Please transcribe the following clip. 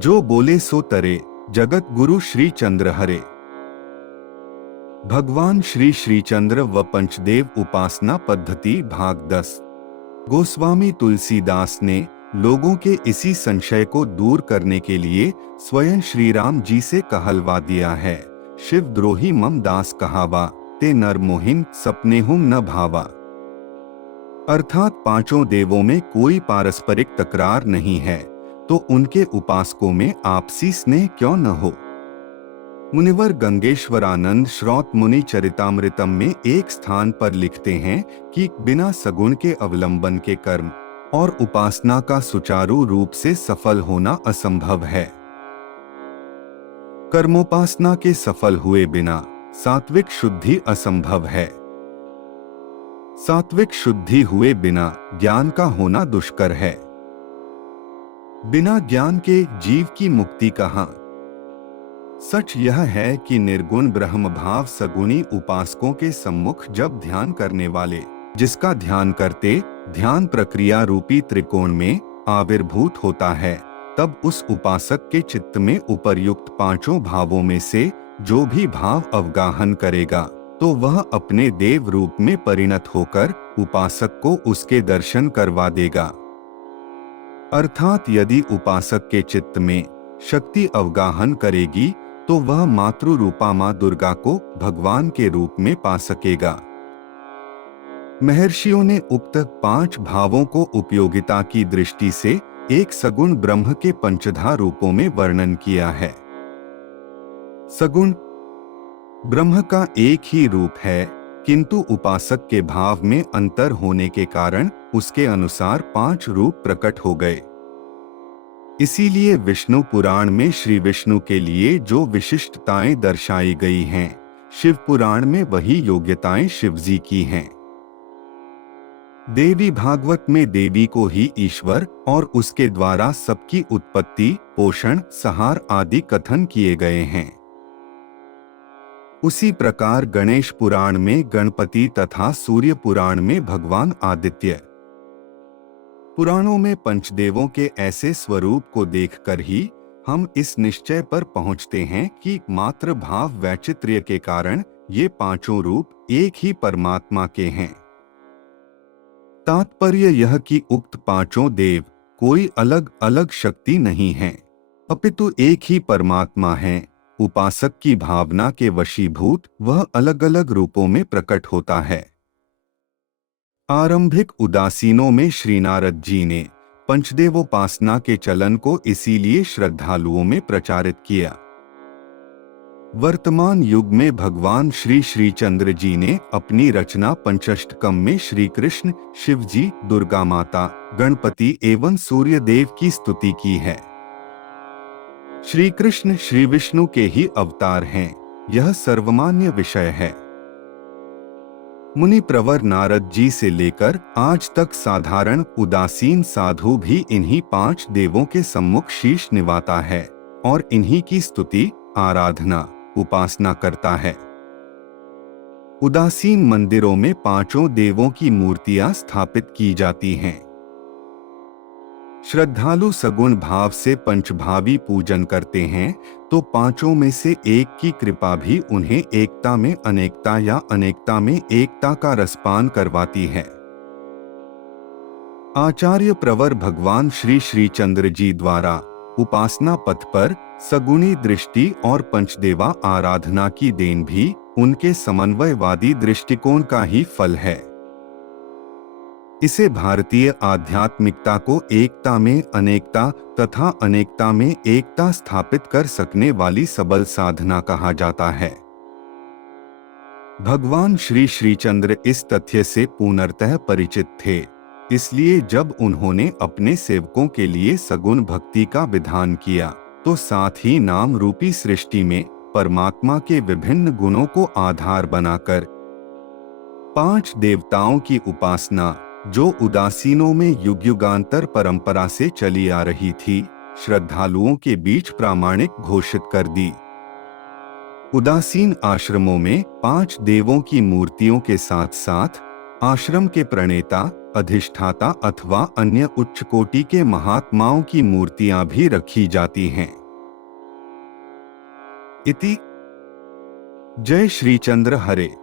जो बोले सो तरे, जगत गुरु श्री चंद्र हरे। भगवान श्री श्रीचंद्र व पंचदेव उपासना पद्धति भाग 10। गोस्वामी तुलसीदास ने लोगों के इसी संशय को दूर करने के लिए स्वयं श्री राम जी से कहलवा दिया है। शिव द्रोही मम दास कहावा, ते नर मोहिन सपने हुम न भावा। अर्थात पांचों देवों में कोई पारस्परिक तकरार नहीं है, तो उनके उपासकों में आपसी स्नेह क्यों न हो। मुनिवर गंगेश्वरानंद श्रौत मुनि चरितामृतम में एक स्थान पर लिखते हैं कि बिना सगुण के अवलंबन के कर्म और उपासना का सुचारू रूप से सफल होना असंभव है। कर्मोपासना के सफल हुए बिना सात्विक शुद्धि असंभव है। सात्विक शुद्धि हुए बिना ज्ञान का होना दुष्कर है। बिना ज्ञान के जीव की मुक्ति कहाँ। सच यह है कि निर्गुण ब्रह्म भाव सगुणी उपासकों के सम्मुख जब ध्यान करने वाले जिसका ध्यान करते ध्यान प्रक्रिया रूपी त्रिकोण में आविर्भूत होता है, तब उस उपासक के चित्त में उपर्युक्त पांचों भावों में से जो भी भाव अवगाहन करेगा, तो वह अपने देव रूप में परिणत होकर उपासक को उसके दर्शन करवा देगा। अर्थात यदि उपासक के चित्त में शक्ति अवगाहन करेगी, तो वह मातृ रूपा मां दुर्गा को भगवान के रूप में पा सकेगा। महर्षियों ने उक्त पांच भावों को उपयोगिता की दृष्टि से एक सगुण ब्रह्म के पंचधा रूपों में वर्णन किया है। सगुण ब्रह्म का एक ही रूप है, किंतु उपासक के भाव में अंतर होने के कारण उसके अनुसार पांच रूप प्रकट हो गए। इसीलिए विष्णु पुराण में श्री विष्णु के लिए जो विशिष्टताएं दर्शाई गई हैं, शिव पुराण में वही योग्यताएं शिवजी की हैं। देवी भागवत में देवी को ही ईश्वर और उसके द्वारा सबकी उत्पत्ति, पोषण, संहार आदि कथन किए गए हैं। उसी प्रकार गणेश पुराण में गणपति तथा सूर्य पुराण में भगवान आदित्य। पुराणों में पंचदेवों के ऐसे स्वरूप को देखकर ही हम इस निश्चय पर पहुंचते हैं कि मात्र भाव वैचित्र्य के कारण ये पांचों रूप एक ही परमात्मा के हैं। तात्पर्य यह कि उक्त पांचों देव कोई अलग अलग शक्ति नहीं है, अपितु एक ही परमात्मा है। उपासक की भावना के वशीभूत वह अलग अलग रूपों में प्रकट होता है। आरंभिक उदासीनों में श्री नारद जी ने पंचदेवोपासना के चलन को इसीलिए श्रद्धालुओं में प्रचारित किया। वर्तमान युग में भगवान श्री श्रीचंद्र जी ने अपनी रचना पंचाष्टकम में श्री कृष्ण, शिव जी, दुर्गा माता, गणपति एवं सूर्य देव की स्तुति की है। श्री कृष्ण श्री विष्णु के ही अवतार हैं, यह सर्वमान्य विषय है। मुनि प्रवर नारद जी से लेकर आज तक साधारण उदासीन साधु भी इन्हीं पांच देवों के सम्मुख शीश निवाता है और इन्हीं की स्तुति, आराधना, उपासना करता है। उदासीन मंदिरों में पांचों देवों की मूर्तियां स्थापित की जाती हैं। श्रद्धालु सगुण भाव से पंचभावी पूजन करते हैं, तो पांचों में से एक की कृपा भी उन्हें एकता में अनेकता या अनेकता में एकता का रसपान करवाती है। आचार्य प्रवर भगवान श्री श्रीचंद्र जी द्वारा उपासना पथ पर सगुणी दृष्टि और पंचदेवा आराधना की देन भी उनके समन्वयवादी दृष्टिकोण का ही फल है। इसे भारतीय आध्यात्मिकता को एकता में अनेकता तथा अनेकता में एकता स्थापित कर सकने वाली सबल साधना कहा जाता है। भगवान श्री श्रीचंद्र इस तथ्य से पूर्णतः परिचित थे, इसलिए जब उन्होंने अपने सेवकों के लिए सगुण भक्ति का विधान किया, तो साथ ही नाम रूपी सृष्टि में परमात्मा के विभिन्न गुणों को आधार बनाकर पांच देवताओं की उपासना, जो उदासीनों में युग युगांतर परंपरा से चली आ रही थी, श्रद्धालुओं के बीच प्रामाणिक घोषित कर दी। उदासीन आश्रमों में पांच देवों की मूर्तियों के साथ साथ आश्रम के प्रणेता अधिष्ठाता अथवा अन्य उच्च कोटि के महात्माओं की मूर्तियां भी रखी जाती हैं। इति। जय श्री चंद्र हरे।